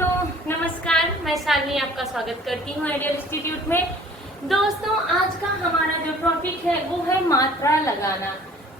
दोस्तों नमस्कार, मैं शालिनी आपका स्वागत करती हूँ आइडियल इंस्टीट्यूट में। दोस्तों आज का हमारा जो टॉपिक है वो है मात्रा लगाना।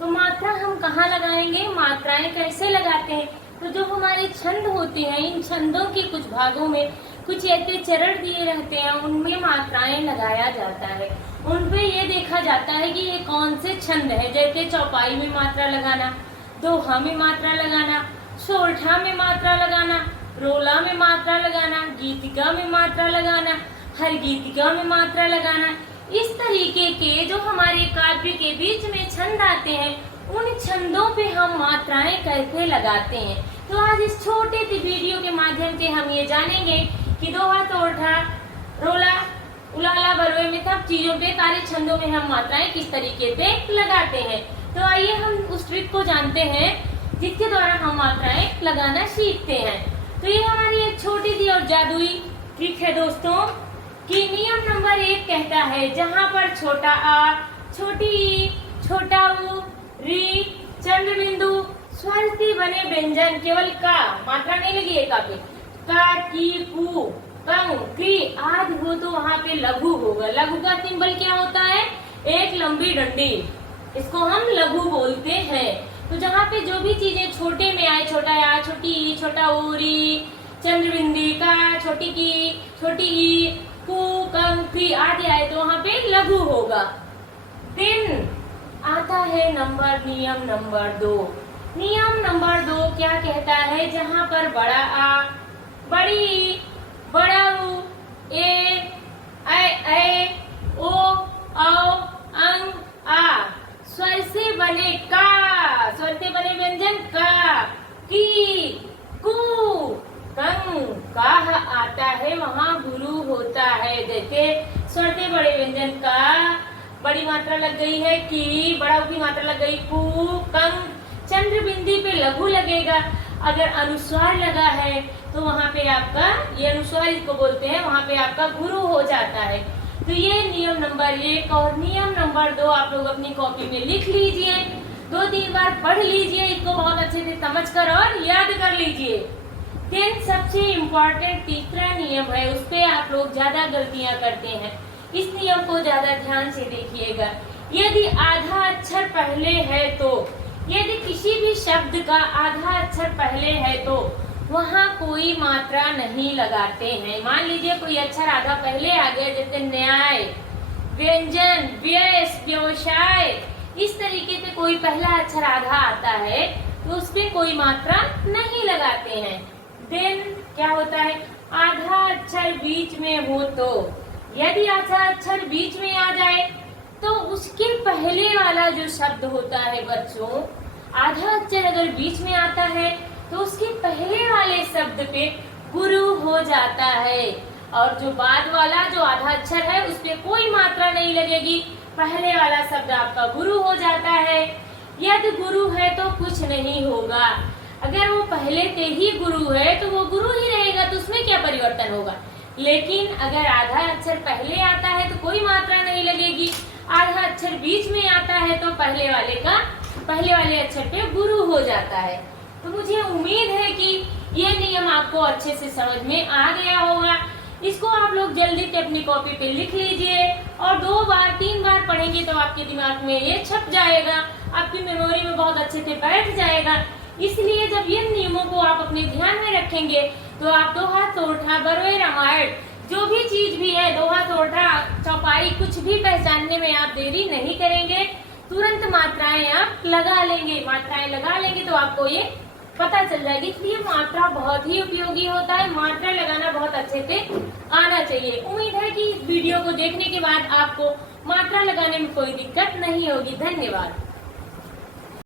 तो मात्रा हम कहाँ लगाएंगे, मात्राएं कैसे लगाते हैं। तो जो हमारे छंद होते हैं, इन छंदों के कुछ भागों में कुछ ऐसे चरण दिए रहते हैं, उनमें मात्राएं लगाया जाता है। उनपे ये देखा जाता है कि ये कौन से छंद है। जैसे चौपाई में मात्रा लगाना, दोहा में मात्रा लगाना, सोरठा में मात्रा लगाना, रोला में मात्रा लगाना, गीतिका में मात्रा लगाना, हर गीतिका में मात्रा लगाना। इस तरीके के जो हमारे काव्य के बीच में छंद आते हैं, उन छंदों पे हम मात्राएं कैसे लगाते हैं। तो आज इस छोटे से वीडियो के माध्यम से हम ये जानेंगे कि दोहा, सोरठा, रोला, उलाला, बरवे में सब चीजों पे, सारे छंदों में हम मात्राएं किस तरीके से लगाते हैं। तो आइए हम उस ट्रिक को जानते हैं जिसके द्वारा हम मात्राएं लगाना सीखते हैं। तो ये हमारी एक छोटी सी और जादुई ट्रिक है दोस्तों कि नियम नंबर 1 कहता है, जहाँ पर छोटा आ, छोटी ई, छोटा उ, री, चंद्र बिंदु, स्वर से बने व्यंजन, केवल का, मात्रा नहीं लगी है का पे, का, की, कु, कंग, क्री आदि हो तो वहाँ पे लघु होगा। लघु का सिंबल क्या होता है? एक लंबी डंडी, इसको हम लघु बोलते हैं। तो जहाँ पे जो भी चीजें छोटे में आए, छोटा या, छोटी ई, छोटा ऊरी, चंद्रबिंदी का, छोटी की, छोटी ई, कु, कंग, क्री आदि आए तो वहाँ पे लघु होगा। दिन आता है नियम नंबर 2। नियम नंबर 2 क्या कहता है? जहाँ पर बड़ा आ, बड़ी ई, बड़ा उ, ए, ओ, औ, अंग, आ, स्वर से बने का, स्वर से बने व्यंजन का, की, कु, कंग, काह आता है वहाँ गुरु होता है। जैसे स्वर से बड़े व्यंजन का बड़ी मात्रा लग गई है, की, बड़ा की मात्रा लग गई, कु, कंग, चंद्र बिंदी पे लघु लगेगा। अगर अनुस्वार लगा है तो वहाँ पे आपका, ये अनुस्वार इसको बोलते हैं, वहाँ पे आपका गुरु हो जाता है। तो ये नियम नंबर 1 और नियम नंबर 2 आप लोग अपनी कॉपी में लिख लीजिए, 2-3 बार पढ़ लीजिए, इसको बहुत अच्छे से समझ कर और याद कर लीजिए। देन सबसे इम्पोर्टेंट तीसरा नियम है, उस पे आप लोग ज्यादा गलतियां करते हैं। इस नियम को ज्यादा ध्यान से देखिएगा। यदि आधा अक्षर पहले है तो, यदि किसी भी शब्द का आधा अक्षर पहले है तो वहाँ कोई मात्रा नहीं लगाते हैं। मान लीजिए कोई अक्षर आधा पहले आ गया, जैसे न्याय, व्यंजन, व्यस, व्यवसाय, इस तरीके से कोई पहला अक्षर आधा आता है तो उसपे कोई मात्रा नहीं लगाते हैं। देन क्या होता है? आधा अक्षर बीच में हो तो, यदि आधा अक्षर बीच में आ जाए तो उसके पहले वाला जो शब्द होता है बच्चों, आधा अक्षर अगर बीच में आता है तो उसके पहले वाले शब्द पे गुरु हो जाता है, और जो बाद वाला जो आधा अक्षर है उस पे कोई मात्रा नहीं लगेगी, पहले वाला शब्द आपका गुरु हो जाता है। यदि गुरु है तो कुछ नहीं होगा, अगर वो पहले से ही गुरु है तो वो गुरु ही रहेगा, तो उसमें क्या परिवर्तन होगा। लेकिन अगर आधा अक्षर पहले आता है तो कोई मात्रा नहीं लगेगी, आधा अक्षर बीच में आता है तो पहले वाले अक्षर पे गुरु हो जाता है। तो मुझे उम्मीद है कि ये नियम आपको अच्छे से समझ में आ गया होगा। इसको आप लोग जल्दी से अपनी कॉपी पे लिख लीजिए और 2-3 बार पढ़ेंगे तो आपके दिमाग में ये छप जाएगा, आपकी मेमोरी में बहुत अच्छे से बैठ जाएगा। इसलिए जब ये नियमों को आप अपने ध्यान में रखेंगे तो आप दोहा, सोरठा, बरवे, रामायण, जो भी चीज भी है, दोहा, सोरठा, चौपाई, कुछ भी पहचानने में आप देरी नहीं करेंगे, तुरंत मात्राएं आप लगा लेंगे। मात्राएं लगा लेंगे तो आपको ये पता चल जाएगी। इसलिए मात्रा बहुत ही उपयोगी होता है, मात्रा लगाना बहुत अच्छे से आना चाहिए। उम्मीद है कि इस वीडियो को देखने के बाद आपको मात्रा लगाने में कोई दिक्कत नहीं होगी। धन्यवाद।